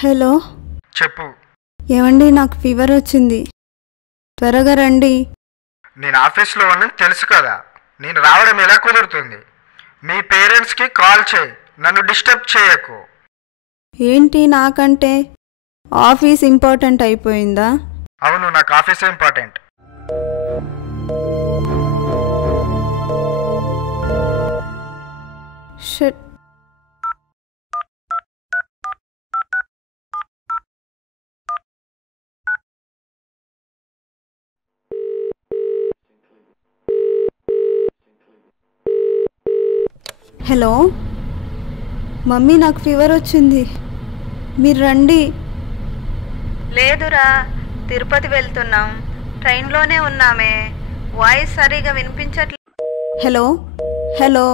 Hello చెప్పు. ఏమండి, నాకు ఫీవర్ వచ్చింది, త్వరగా రండి. నేను ఆఫీస్లో ఉన్నాను తెలుసు కదా, నేను రావడం ఎలా కుదురుతుంది? మీ పేరెంట్స్కి కాల్ చేయి, నన్ను డిస్టర్బ్ చేయకు. ఏంటి, నాకంటే ఆఫీస్ ఇంపార్టెంట్ అయిపోయిందా? అవును, నాకు office important. Shut. Hello mummy, నాకు ఫీవర్ వచ్చింది, మీరు రండి. లేదురా, తిరుపతి వెళ్తున్నాం, ట్రైన్లోనే ఉన్నామే, వాయిస్ సరిగా వినిపించట్లేదు. హలో హలో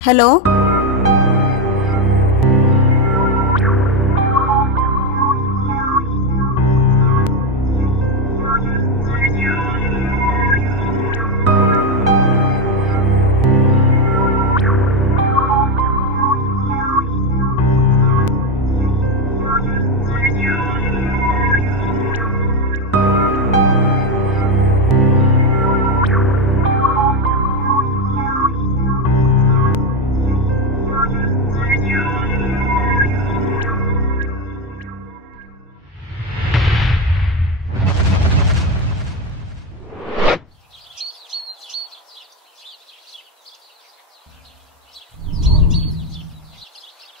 హలో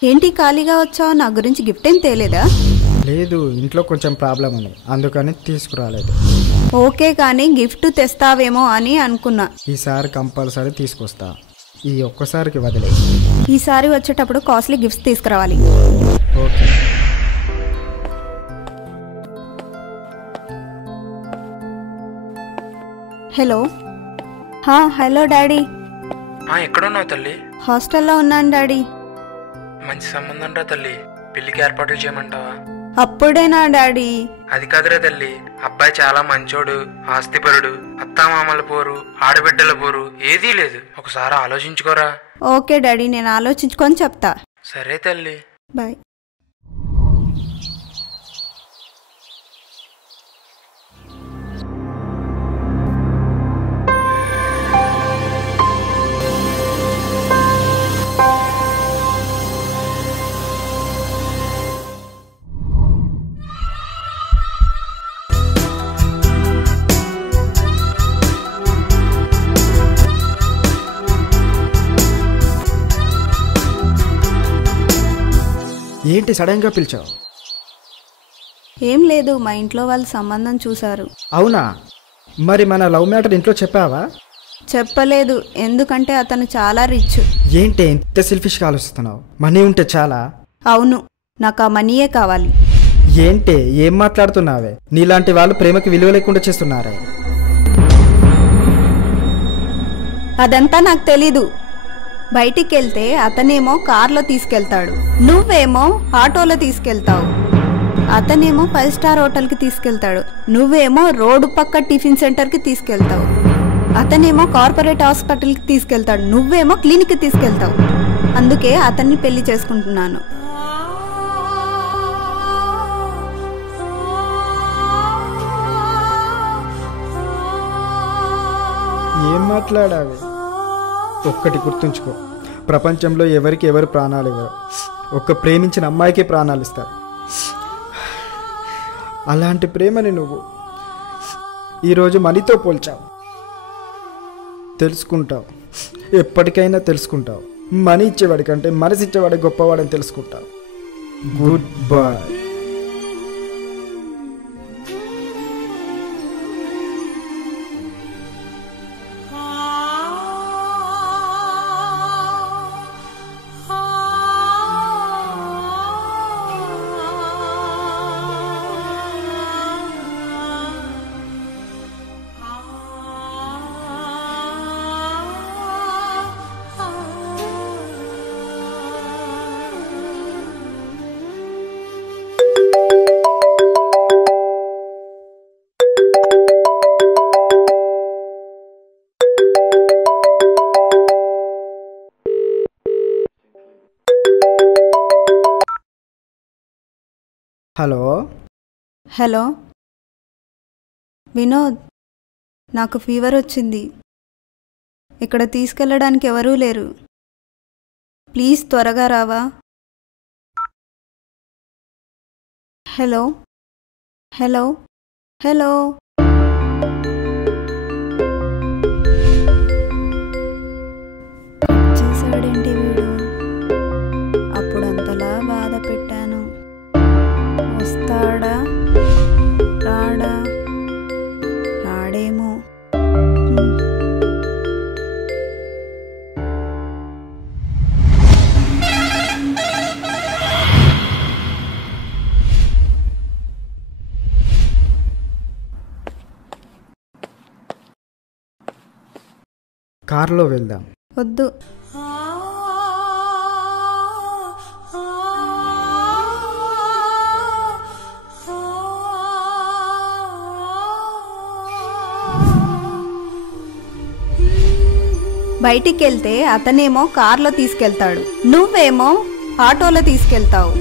ఏంటి ఖాళీగా వచ్చావు? నా గురించి గిఫ్ట్ ఏం తేలేదా? లేదు, ఇంట్లో కొంచెం ప్రాబ్లం ఉంది, అందుకని తీసుకురాలేదు. ఓకే, కానీ గిఫ్ట్ తెస్తావేమో అని అనుకున్నా. ఈసారి కంపల్సరీ తీసుకొస్తా, ఈ ఒక్కసారికి వదిలే. ఈసారి వచ్చేటప్పుడు కాస్ట్లీ గిఫ్ట్స్ తీసుకురావాలి. ఓకే. హలో. Hello daddy. ఎక్కడున్నావు తల్లి? హాస్టల్లో ఉన్నాను డాడీ. మంచి సంబంధం రా తల్లి, పెళ్లికి ఏర్పాట్లు చేయమంటావా? అప్పుడేనా డాడీ? అది కాదురా తల్లి, అబ్బాయి చాలా మంచోడు, ఆస్తిపరుడు, అత్తామామల పోరు, ఆడబిడ్డల పోరు ఏదీ లేదు, ఒకసారి ఆలోచించుకోరా. ఓకే డాడీ, నేను ఆలోచించుకొని చెప్తా. సరే తల్లి, బాయ్. ఏంటి సడన్గా పిలిచావు? ఏం లేదు, మా ఇంట్లో వాళ్ళు సంబంధం చూశారు. అవునా? మరి మన లవ్ మ్యాటర్ ఇంట్లో చెప్పావా? చెప్పలేదు, ఎందుకంటే అతను చాలా రిచ్. ఏంటి ఇంత సెల్ఫిష్గా ఆలోచిస్తున్నావు? మనీ ఉంటే చాలా? అవును, నాకు ఆ మనీయే కావాలి. ఏంటి ఏం మాట్లాడుతున్నావే? నీలాంటి వాళ్ళు ప్రేమకి విలువ లేకుండా చేస్తున్నారే. అదంతా నాకు తెలీదు. బయటికి వెళ్తే అతనేమో కార్లో తీసుకెళ్తాడు, నువ్వేమో ఆటోలో తీసుకెళ్తావు. అతనేమో 5 స్టార్ హోటల్కి తీసుకెళ్తాడు, నువ్వేమో రోడ్డు పక్క టిఫిన్ సెంటర్కి తీసుకెళ్తావు. అతనేమో కార్పొరేట్ హాస్పిటల్కి తీసుకెళ్తాడు, నువ్వేమో క్లినిక్కి తీసుకెళ్తావు. అందుకే అతన్ని పెళ్లి చేసుకుంటున్నాను. ఏం మాట్లాడావి? ఒక్కటి గుర్తుంచుకో, ప్రపంచంలో ఎవరికి ఎవరు ప్రాణాలు ఇవ్వరు, ఒక్క ప్రేమించిన అమ్మాయికి ప్రాణాలు ఇస్తారు. అలాంటి ప్రేమని నువ్వు ఈరోజు మనీతో పోల్చావు. తెలుసుకుంటావు, ఎప్పటికైనా తెలుసుకుంటావు. మనీ ఇచ్చేవాడి కంటే మనసు ఇచ్చేవాడి గొప్పవాడని తెలుసుకుంటావు. Good boy. Hello hello Vinod, నాకు ఫీవర్ వచ్చింది. ఇక్కడ తీసుకెళ్ళడానికి ఎవరూ లేరు. ప్లీజ్ త్వరగా రావా? హలో హలో హలో చేశాడేంటి వీడు? అప్పుడంతలా బాధ పెట్టాను. వస్తాడా రాడా? రాడేమో. కార్లో వెళ్దాం. వద్దు. బయటికి వెళ్తే అతనేమో కార్లో తీసుకెళ్తాడు, నువ్వేమో ఆటోలో తీసుకెళ్తావు.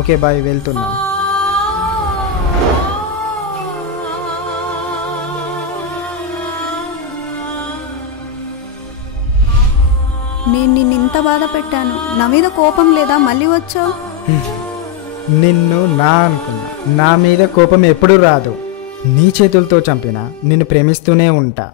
ఓకే బాయ్, వెళ్తున్నా. నేను నిన్నింత బాధ పెట్టాను, నా మీద కోపం లేదా? మళ్ళీ వచ్చావు. నిన్ను నా అనుకున్నా, నా మీద కోపం ఎప్పుడూ రాదు. నీ చేతులతో చంపినా నిన్ను ప్రేమిస్తూనే ఉంటా.